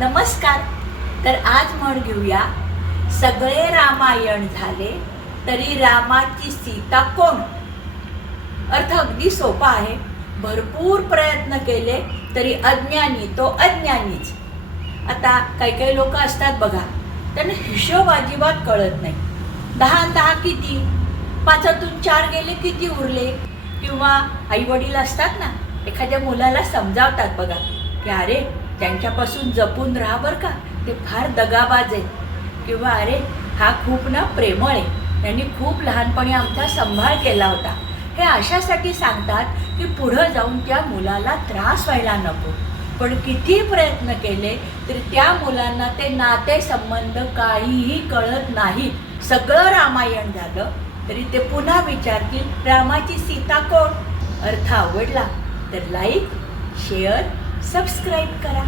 नमस्कार. तर आज म्हण घेऊया सगळे रामायण झाले तरी रामाची सीता कोण? अर्थ अगदी सोपा आहे. भरपूर प्रयत्न केले तरी अज्ञानी तो अज्ञानीच. आता काही काही लोक असतात बघा त्यांना हिशोब अजिबात कळत नाही. दहा दहा किती? पाचातून चार गेले किती उरले? किंवा आई वडील असतात ना एखाद्या मुलाला समजावतात बघा. की अरे त्यांच्यापासून जपून राहा बरं का. ते फार दगाबाज आहेत. किंवा अरे हा खूप ना प्रेमळ आहे. त्यांनी खूप लहानपणी आमचा सांभाळ केला होता. हे अशासाठी सांगतात की पुढं जाऊन त्या मुलाला त्रास व्हायला नको. पण किती प्रयत्न केले तरी त्या मुलांना ते नाते संबंध काहीही कळत नाही. सगळं रामायण झालं तरी ते पुन्हा विचारतील रामाची सीता कोण? अर्थ आवडला. तर लाईक शेअर सबस्क्राईब करा.